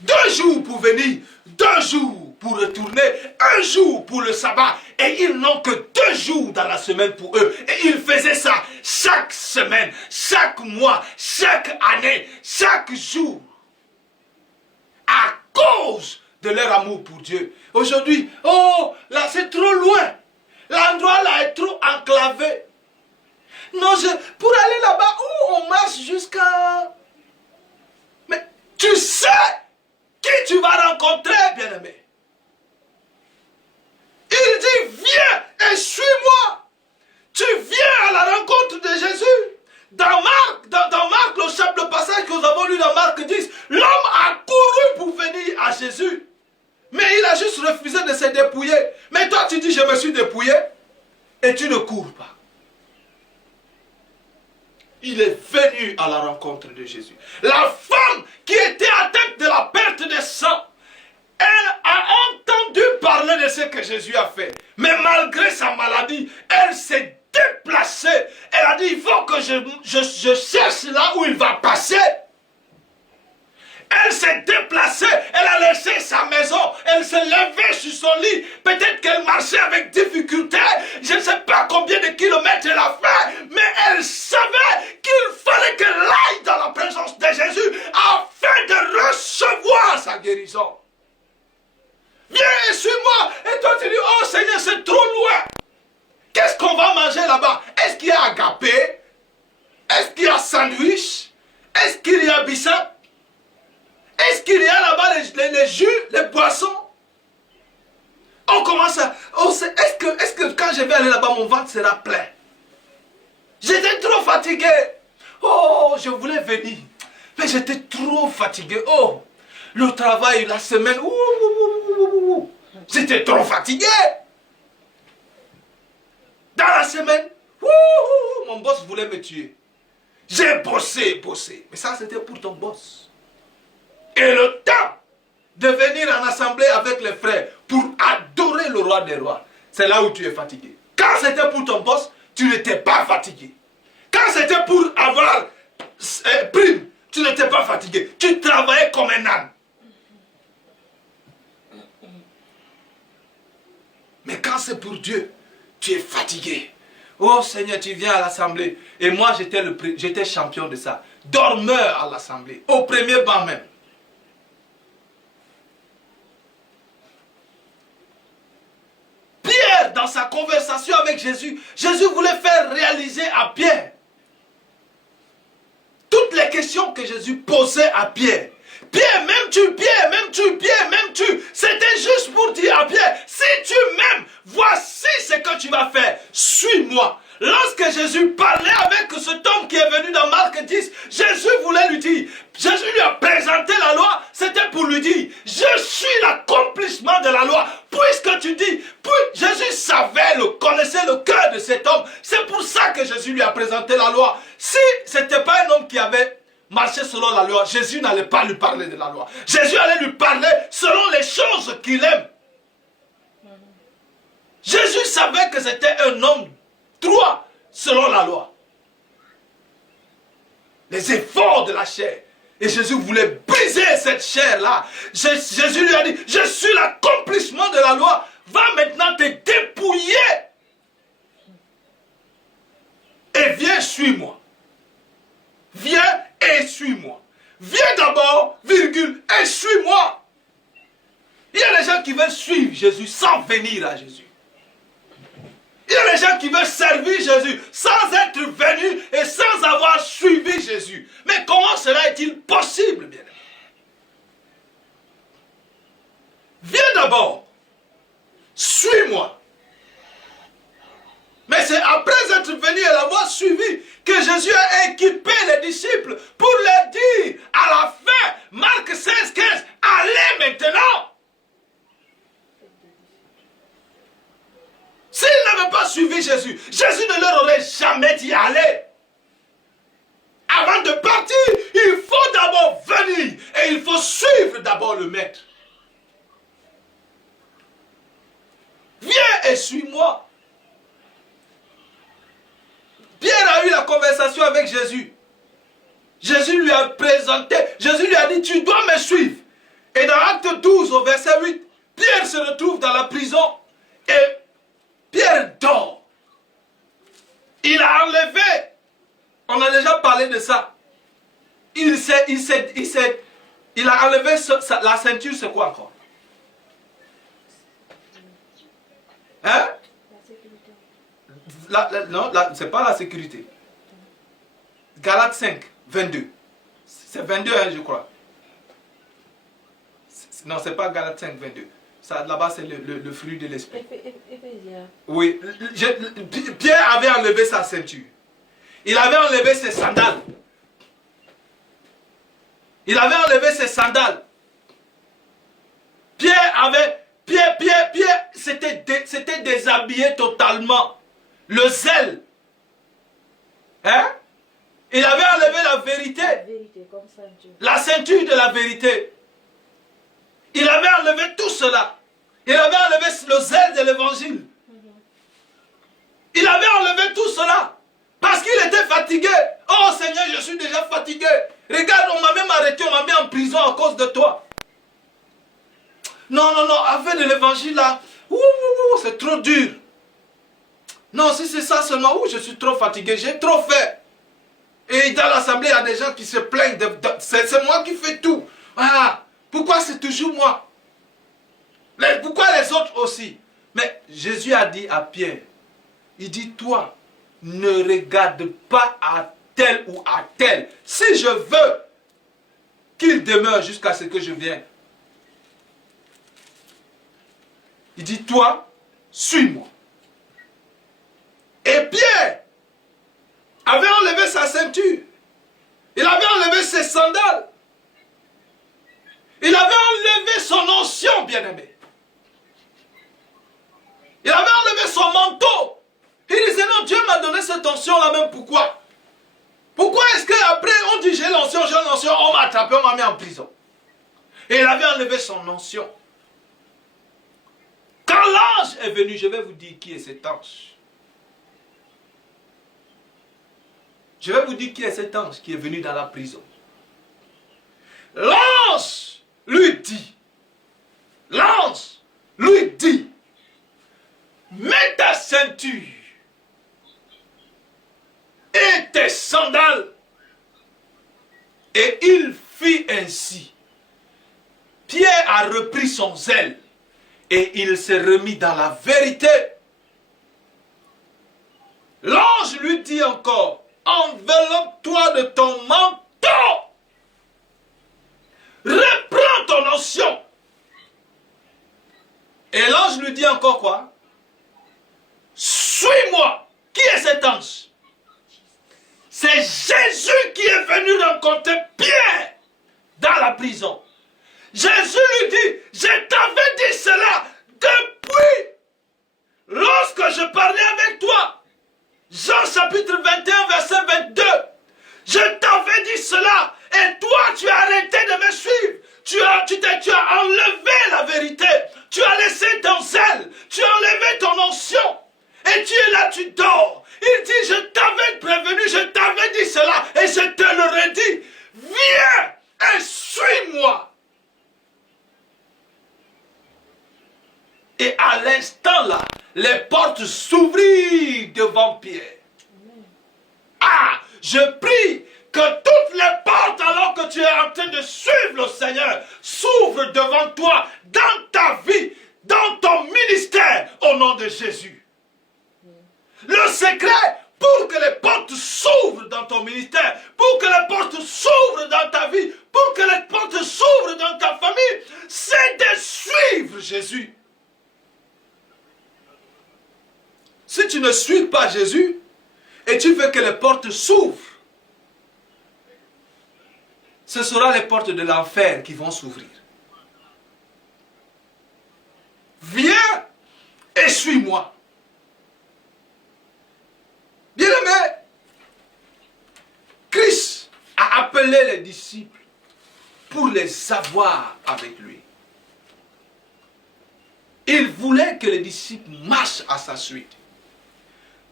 2 jours pour venir, 2 jours pour retourner, 1 jour pour le sabbat. Et ils n'ont que 2 jours dans la semaine pour eux. Et ils faisaient ça chaque semaine, chaque mois, chaque année, chaque jour. À cause de leur amour pour Dieu. Aujourd'hui, oh, là c'est trop loin. L'endroit là est trop enclavé. Non, pour aller là-bas, on marche jusqu'à... Mais tu sais qui tu vas rencontrer, bien-aimé. Il dit, viens et suis-moi. Tu viens à la rencontre de Jésus. Dans Marc, le passage que nous avons lu dans Marc 10, l'homme a couru pour venir à Jésus. Mais il a juste refusé de se dépouiller. Mais toi, tu dis, je me suis dépouillé. Et tu ne cours pas. Il est venu à la rencontre de Jésus. La femme qui était atteinte de la perte de sang, elle a entendu parler de ce que Jésus a fait. Mais malgré sa maladie, elle s'est déplacée. Elle a dit, il faut que je cherche là où il va passer. Elle s'est déplacée, elle a laissé sa maison, elle s'est levée sur son lit. Peut-être qu'elle marchait avec difficulté, je ne sais pas combien de kilomètres elle a fait, mais elle savait qu'il fallait qu'elle aille dans la présence de Jésus afin de recevoir sa guérison. Viens et suis-moi. Et toi tu dis, oh Seigneur, c'est trop loin. Qu'est-ce qu'on va manger là-bas? Est-ce qu'il y a agapé? Est-ce qu'il y a sandwich? Est-ce qu'il y a bissap? Est-ce qu'il y a là-bas les jus, les boissons? On commence à... Oh, est-ce que quand je vais aller là-bas, mon ventre sera plein? J'étais trop fatigué. Oh, je voulais venir. Mais j'étais trop fatigué. Oh, le travail, la semaine. J'étais trop fatigué. Dans la semaine, mon boss voulait me tuer. J'ai bossé. Mais ça, c'était pour ton boss. Et le temps de venir en assemblée avec les frères pour adorer le roi des rois, c'est là où tu es fatigué. Quand c'était pour ton boss, tu n'étais pas fatigué. Quand c'était pour avoir prime Tu n'étais pas fatigué. Tu travaillais comme un âne. Mais quand c'est pour Dieu, tu es fatigué. Oh Seigneur, tu viens à l'assemblée. Et moi, j'étais champion de ça. Dormeur à l'assemblée. Au premier banc même. Pierre, dans sa conversation avec Jésus, Jésus voulait faire réaliser à Pierre toutes les questions que Jésus posait à Pierre. Pierre, m'aimes-tu? Pierre, m'aimes-tu? Pierre, m'aimes-tu? C'était juste pour dire à Pierre, si tu m'aimes, voici ce que tu vas faire. Suis-moi. Lorsque Jésus parlait avec cet homme qui est venu dans Marc 10, Jésus voulait lui dire, Jésus lui a présenté la loi, c'était pour lui dire, je suis l'accomplissement de la loi. Puisque tu dis, Jésus savait, connaissait le cœur de cet homme. C'est pour ça que Jésus lui a présenté la loi. Si ce n'était pas un homme qui avait marché selon la loi, Jésus n'allait pas lui parler de la loi. Jésus allait lui parler selon les choses qu'il aime. Jésus savait que c'était un homme droit selon la loi. Les efforts de la chair. Et Jésus voulait briser cette chair-là. Jésus lui a dit, je suis l'accomplissement de la loi. Va maintenant te dépouiller. Et viens, suis-moi. Viens et suis-moi. Viens d'abord, virgule, et suis-moi. Il y a des gens qui veulent suivre Jésus sans venir à Jésus. Il y a des gens qui veulent servir Jésus sans être venus et sans avoir suivi Jésus. Mais comment cela est-il possible, bien-aimé? Viens d'abord, suis-moi. Mais c'est après être venu et l'avoir suivi que Jésus a équipé les disciples pour leur dire à la fin, Marc 16, 15, allez maintenant. S'ils n'avaient pas suivi Jésus, Jésus ne leur aurait jamais dit aller. Avant de partir, il faut d'abord venir et il faut suivre d'abord le maître. Viens et suis-moi. Pierre a eu la conversation avec Jésus. Jésus lui a présenté, Jésus lui a dit, tu dois me suivre. Et dans Acte 12 au verset 8, Pierre se retrouve dans la prison et Pierre dort. Il a enlevé, on a déjà parlé de ça. Il a enlevé la ceinture, c'est quoi encore? Hein? Non, c'est pas la sécurité. Galates 5, 22. C'est 22, hein, je crois. Non, c'est pas Galates 5, 22. Là-bas, c'est le fruit de l'esprit. Oui. Pierre avait enlevé sa ceinture. Il avait enlevé ses sandales. Il avait enlevé ses sandales. Pierre s'était déshabillé totalement. Le zèle. Hein? Il avait enlevé la vérité. La ceinture de la vérité. Il avait enlevé tout cela. Il avait enlevé le zèle de l'évangile. Il avait enlevé tout cela. Parce qu'il était fatigué. Oh Seigneur, je suis déjà fatigué. Regarde, on m'a même arrêté, on m'a mis en prison à cause de toi. Non, avec de l'évangile là, c'est trop dur. Non, si c'est ça seulement, je suis trop fatigué, j'ai trop fait. Et dans l'assemblée, il y a des gens qui se plaignent, c'est moi qui fais tout. Ah, pourquoi c'est toujours moi? Pourquoi les autres aussi? Mais Jésus a dit à Pierre, il dit, toi, ne regarde pas à tel ou à tel. Si je veux qu'il demeure jusqu'à ce que je vienne. Il dit, toi, suis-moi. Et Pierre avait enlevé sa ceinture. Il avait enlevé ses sandales. Il avait enlevé son onction, bien-aimé. Il avait enlevé son manteau. Il disait, non, Dieu m'a donné cette onction-là même, pourquoi? Pourquoi est-ce qu'après on dit j'ai l'onction, on m'a attrapé, on m'a mis en prison? Et il avait enlevé son onction. Quand l'ange est venu, je vais vous dire qui est cet ange. Je vais vous dire qui est cet ange qui est venu dans la prison. l'ange lui dit, mets ta ceinture et tes sandales. Et il fit ainsi. Pierre a repris son zèle et il s'est remis dans la vérité. L'ange lui dit encore, enveloppe-toi de ton manteau. Reprends ton onction. Et l'ange lui dit encore quoi? Suis-moi. Qui est cet ange? C'est Jésus qui est venu rencontrer Pierre dans la prison. Jésus lui dit, je t'avais dit cela depuis lorsque je parlais avec toi. Jean chapitre 21 verset 22. Je t'avais dit cela et toi tu as arrêté de me suivre. Tu as enlevé la vérité. Tu as laissé ton zèle. Tu as enlevé ton onction. Et tu es là, tu dors. Il dit, je t'avais prévenu, je t'avais dit cela et je te le redis. Viens et suis-moi. Et à l'instant là, les portes s'ouvrirent devant Pierre. Ah, je prie que toutes les portes, alors que tu es en train de suivre le Seigneur, s'ouvrent devant toi, dans ta vie, dans ton ministère, au nom de Jésus. Le secret pour que les portes s'ouvrent dans ton ministère, pour que les portes s'ouvrent dans ta vie, pour que les portes s'ouvrent dans ta famille, c'est de suivre Jésus. Si tu ne suis pas Jésus et tu veux que les portes s'ouvrent, ce sera les portes de l'enfer qui vont s'ouvrir. Viens et suis-moi. Bien-aimé, Christ a appelé les disciples pour les avoir avec lui. Il voulait que les disciples marchent à sa suite.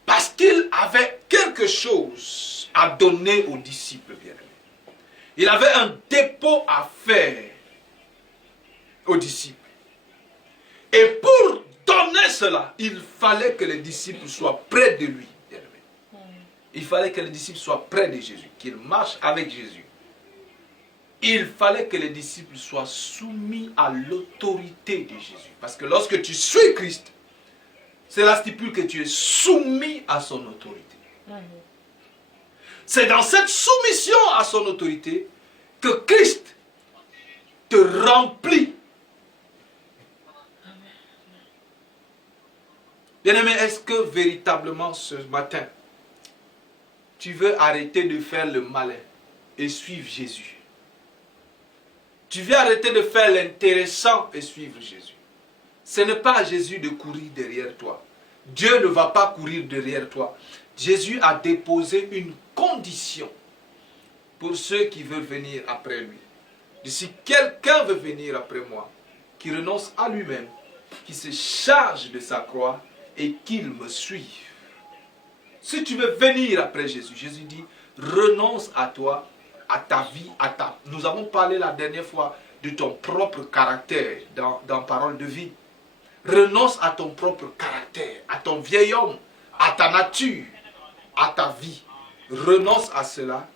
Parce qu'il avait quelque chose à donner aux disciples bien-aimés. Il avait un dépôt à faire aux disciples. Et pour donner cela, il fallait que les disciples soient près de lui. Il fallait que les disciples soient près de Jésus, qu'ils marchent avec Jésus. Il fallait que les disciples soient soumis à l'autorité de Jésus. Parce que lorsque tu suis Christ, cela stipule que tu es soumis à son autorité. C'est dans cette soumission à son autorité que Christ te remplit. Bien-aimé, est-ce que véritablement ce matin, tu veux arrêter de faire le malin et suivre Jésus? Tu veux arrêter de faire l'intéressant et suivre Jésus? Ce n'est pas à Jésus de courir derrière toi. Dieu ne va pas courir derrière toi. Jésus a déposé une condition pour ceux qui veulent venir après lui. Si quelqu'un veut venir après moi, qu'il renonce à lui-même, qu'il se charge de sa croix et qu'il me suive. Si tu veux venir après Jésus, Jésus dit, renonce à toi, à ta vie, à ta... Nous avons parlé la dernière fois de ton propre caractère dans Parole de vie. Renonce à ton propre caractère, à ton vieil homme, à ta nature, à ta vie. Renonce à cela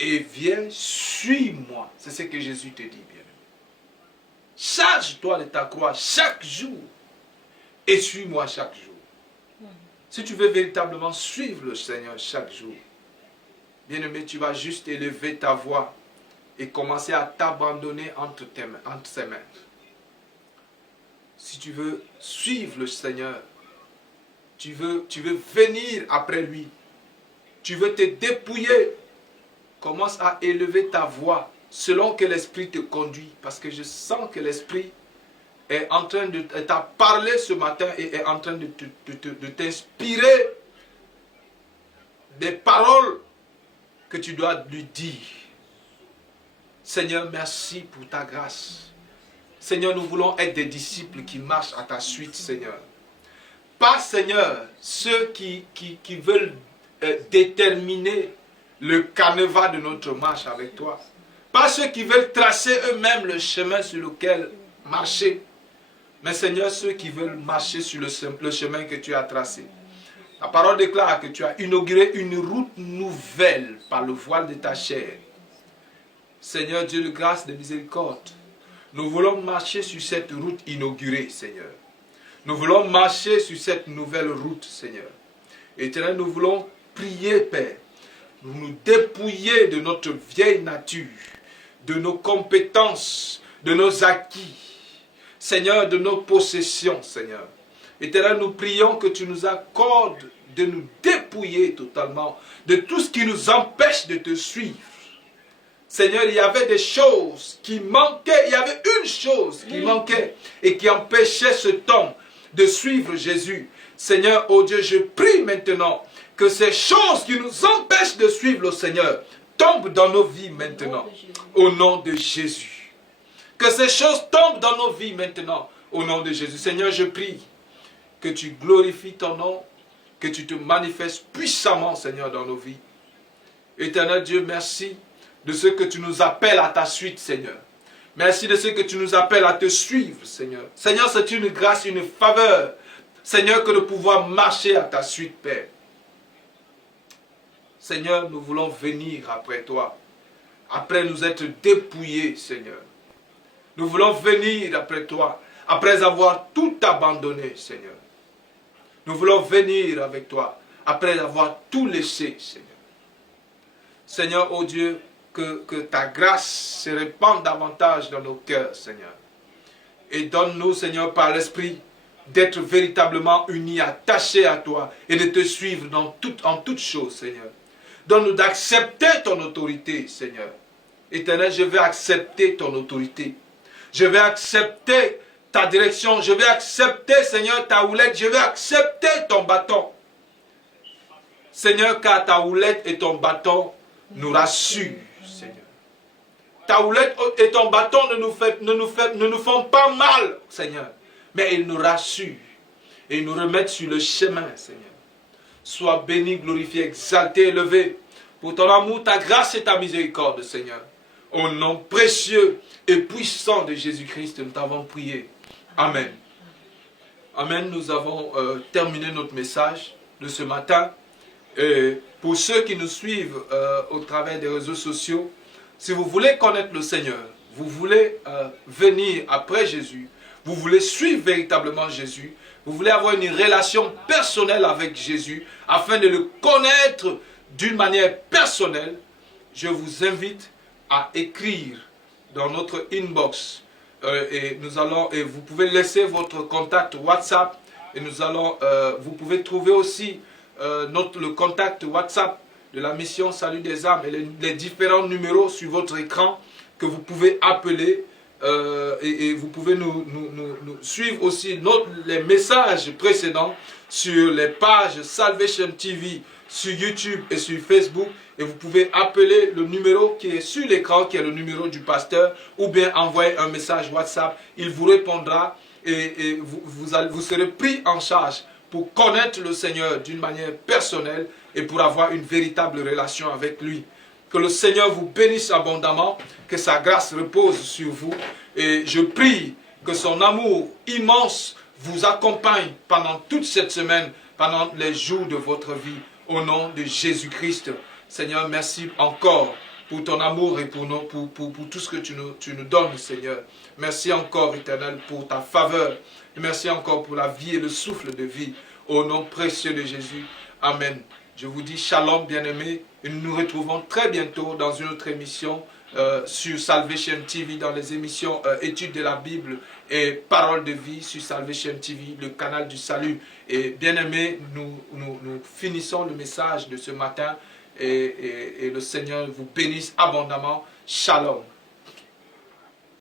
et viens, suis-moi. C'est ce que Jésus te dit, bien. Charge-toi de ta croix chaque jour et suis-moi chaque jour. Si tu veux véritablement suivre le Seigneur chaque jour, bien-aimé, tu vas juste élever ta voix et commencer à t'abandonner entre ses mains. Si tu veux suivre le Seigneur, tu veux venir après lui, tu veux te dépouiller, commence à élever ta voix selon que l'Esprit te conduit. Parce que je sens que l'Esprit est en train de t'a parlé ce matin et est en train de t'inspirer des paroles que tu dois lui dire. Seigneur, merci pour ta grâce. Seigneur, nous voulons être des disciples qui marchent à ta suite, Seigneur. Pas, Seigneur, ceux qui veulent déterminer le canevas de notre marche avec toi. Pas ceux qui veulent tracer eux-mêmes le chemin sur lequel marcher. Mais Seigneur, ceux qui veulent marcher sur le chemin que tu as tracé. La parole déclare que tu as inauguré une route nouvelle par le voile de ta chair. Seigneur Dieu de grâce, de miséricorde, nous voulons marcher sur cette route inaugurée, Seigneur. Nous voulons marcher sur cette nouvelle route, Seigneur. Éternel, nous voulons prier, Père. Nous dépouiller de notre vieille nature, de nos compétences, de nos acquis. Seigneur, de nos possessions, Seigneur. Éternel, nous prions que tu nous accordes de nous dépouiller totalement de tout ce qui nous empêche de te suivre. Seigneur, il y avait des choses qui manquaient, il y avait une chose qui manquait et qui empêchait cet homme de suivre Jésus. Seigneur, oh Dieu, je prie maintenant que ces choses qui nous empêchent de suivre le Seigneur tombent dans nos vies maintenant, au nom de Jésus. Que ces choses tombent dans nos vies maintenant, au nom de Jésus. Seigneur, je prie que tu glorifies ton nom, que tu te manifestes puissamment, Seigneur, dans nos vies. Éternel Dieu, merci de ce que tu nous appelles à ta suite, Seigneur. Merci de ce que tu nous appelles à te suivre, Seigneur. Seigneur, c'est une grâce, une faveur, Seigneur, que de pouvoir marcher à ta suite, Père. Seigneur, nous voulons venir après toi, après nous être dépouillés, Seigneur. Nous voulons venir après toi, après avoir tout abandonné, Seigneur. Nous voulons venir avec toi, après avoir tout laissé, Seigneur. Seigneur, oh Dieu, que ta grâce se répande davantage dans nos cœurs, Seigneur. Et donne-nous, Seigneur, par l'Esprit, d'être véritablement unis, attachés à toi et de te suivre en toutes choses, Seigneur. Donne-nous d'accepter ton autorité, Seigneur. Éternel, je vais accepter ton autorité. Je vais accepter ta direction. Je vais accepter, Seigneur, ta houlette. Je vais accepter ton bâton. Seigneur, car ta houlette et ton bâton nous rassurent, Seigneur. Ta houlette et ton bâton ne nous font pas mal, Seigneur. Mais ils nous rassurent. Et ils nous remettent sur le chemin, Seigneur. Sois béni, glorifié, exalté, élevé. Pour ton amour, ta grâce et ta miséricorde, Seigneur. Au nom précieux et puissant de Jésus-Christ, nous t'avons prié. Amen. Amen. Nous avons terminé notre message de ce matin. Et pour ceux qui nous suivent au travers des réseaux sociaux, si vous voulez connaître le Seigneur, vous voulez venir après Jésus, vous voulez suivre véritablement Jésus, vous voulez avoir une relation personnelle avec Jésus, afin de le connaître d'une manière personnelle, je vous invite à écrire dans notre inbox et vous pouvez laisser votre contact WhatsApp et vous pouvez trouver aussi le contact WhatsApp de la mission Salut des âmes et les différents numéros sur votre écran que vous pouvez appeler et vous pouvez nous suivre aussi les messages précédents sur les pages Salvation TV sur YouTube et sur Facebook. Et vous pouvez appeler le numéro qui est sur l'écran, qui est le numéro du pasteur, ou bien envoyer un message WhatsApp. Il vous répondra et vous serez pris en charge pour connaître le Seigneur d'une manière personnelle et pour avoir une véritable relation avec lui. Que le Seigneur vous bénisse abondamment, que sa grâce repose sur vous. Et je prie que son amour immense vous accompagne pendant toute cette semaine, pendant les jours de votre vie. Au nom de Jésus-Christ. Seigneur, merci encore pour ton amour et pour tout ce que tu nous donnes, Seigneur. Merci encore, Éternel, pour ta faveur. Et merci encore pour la vie et le souffle de vie. Au nom précieux de Jésus. Amen. Je vous dis shalom, bien-aimés. Et nous nous retrouvons très bientôt dans une autre émission sur Salvation TV, dans les émissions Études de la Bible et Paroles de vie sur Salvation TV, le canal du salut. Et bien-aimés, nous finissons le message de ce matin et le Seigneur vous bénisse abondamment. Shalom.